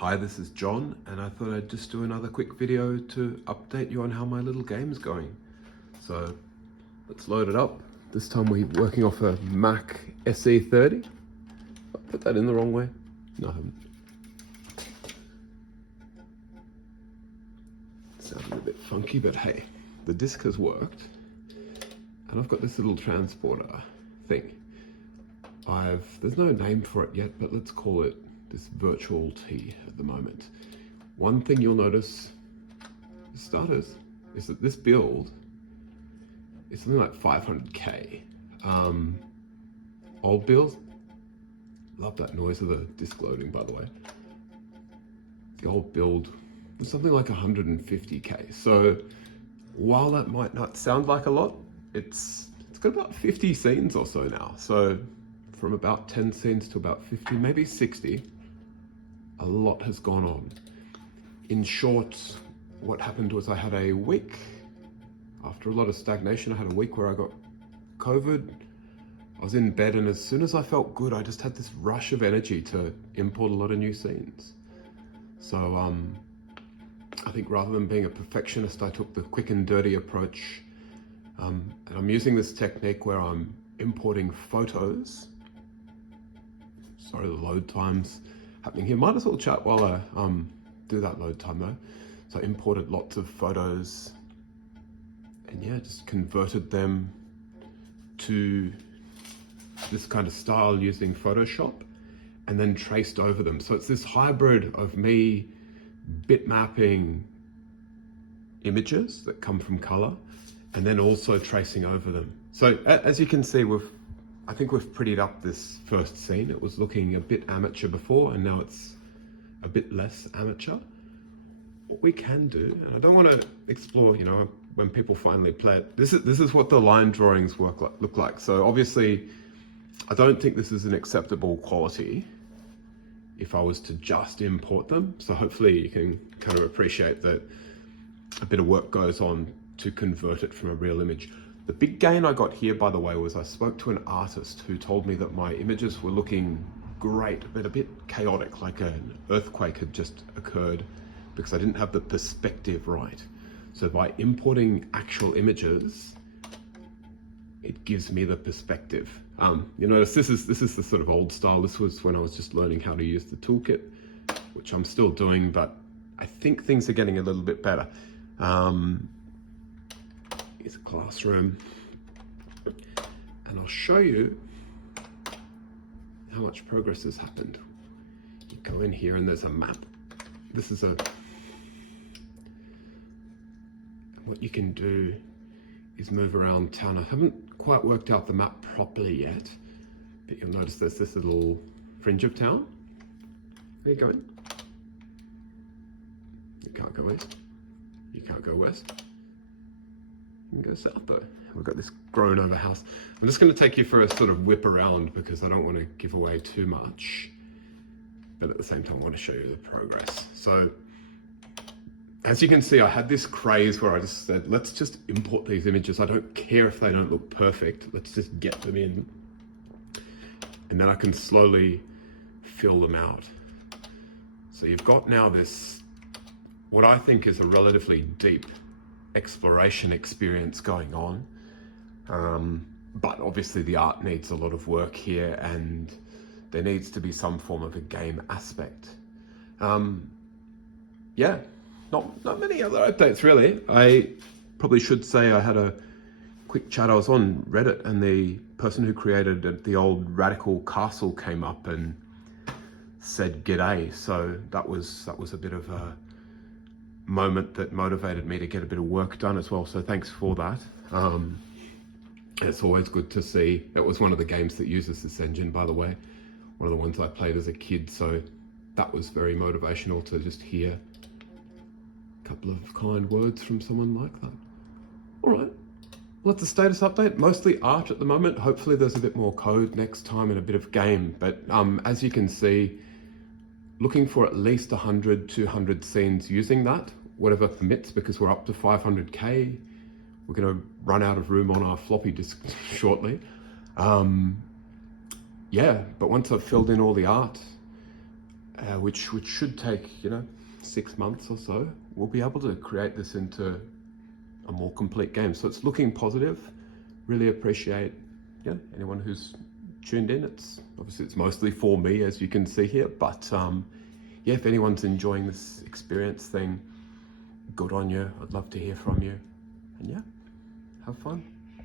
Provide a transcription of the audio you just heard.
Hi, this is John, and I thought I'd just do another quick video to update you on how my little game's going. So let's load it up. This time we're working off a Mac SE30. I put that in the wrong way. No, I haven't. Sounded a bit funky, but hey, the disk has worked. And I've got this little transporter thing. There's no name for it yet, but let's call it this virtual T at the moment. One thing you'll notice, for starters, is that this build is something like 500K. Old builds, love that noise of the disk loading, by the way. The old build was something like 150K. So while that might not sound like a lot, it's got about 50 scenes or so now. So from about 10 scenes to about 50, maybe 60, a lot has gone on. In short, what happened was I had a week, after a lot of stagnation, I had a week where I got COVID. I was in bed, and as soon as I felt good, I just had this rush of energy to import a lot of new scenes. So I think rather than being a perfectionist, I took the quick and dirty approach. And I'm using this technique where I'm importing photos. Sorry, the load time's happening here. Might as well chat while I do that load time though. So I imported lots of photos and yeah, just converted them to this kind of style using Photoshop and then traced over them. So it's this hybrid of me bitmapping images that come from color and then also tracing over them. So as you can see, I think we've prettied up this first scene. It was looking a bit amateur before, and now it's a bit less amateur. What we can do, and I don't want to explore, when people finally play it, this is what the line drawings look like. So obviously, I don't think this is an acceptable quality if I was to just import them. So hopefully you can kind of appreciate that a bit of work goes on to convert it from a real image. The big gain I got here, by the way, was I spoke to an artist who told me that my images were looking great, but a bit chaotic, like an earthquake had just occurred because I didn't have the perspective right. So by importing actual images, it gives me the perspective. You notice this is the sort of old style. This was when I was just learning how to use the toolkit, which I'm still doing, but I think things are getting a little bit better. Here's a classroom, and I'll show you how much progress has happened. You go in here and there's a map. What you can do is move around town. I haven't quite worked out the map properly yet, but you'll notice there's this little fringe of town. Where are you going? You can't go east. You can't go west. You can go south though. We've got this grown over house. I'm just going to take you for a sort of whip around because I don't want to give away too much, but at the same time I want to show you the progress. So as you can see, I had this craze where I just said, let's just import these images. I don't care if they don't look perfect. Let's just get them in. And then I can slowly fill them out. So you've got now this, what I think is a relatively deep exploration experience going on. But obviously the art needs a lot of work here and there needs to be some form of a game aspect. Yeah, not many other updates really. I probably should say I had a quick chat. I was on Reddit and the person who created the old Radical Castle came up and said g'day. So that was a bit of a moment that motivated me to get a bit of work done as well. So thanks for that. It's always good to see. It was one of the games that uses this engine, by the way. One of the ones I played as a kid. So that was very motivational to just hear a couple of kind words from someone like that. All right, well, that's a status update. Mostly art at the moment. Hopefully there's a bit more code next time and a bit of game. But as you can see, looking for at least 100, 200 scenes using that, whatever permits, because we're up to 500K. We're going to run out of room on our floppy disk shortly. Yeah, but once I've filled in all the art, which should take 6 months or so, we'll be able to create this into a more complete game. So it's looking positive. Really appreciate anyone who's tuned in. It's mostly for me, as you can see here, but yeah, if anyone's enjoying this experience thing, good on you. I'd love to hear from you, and yeah, have fun.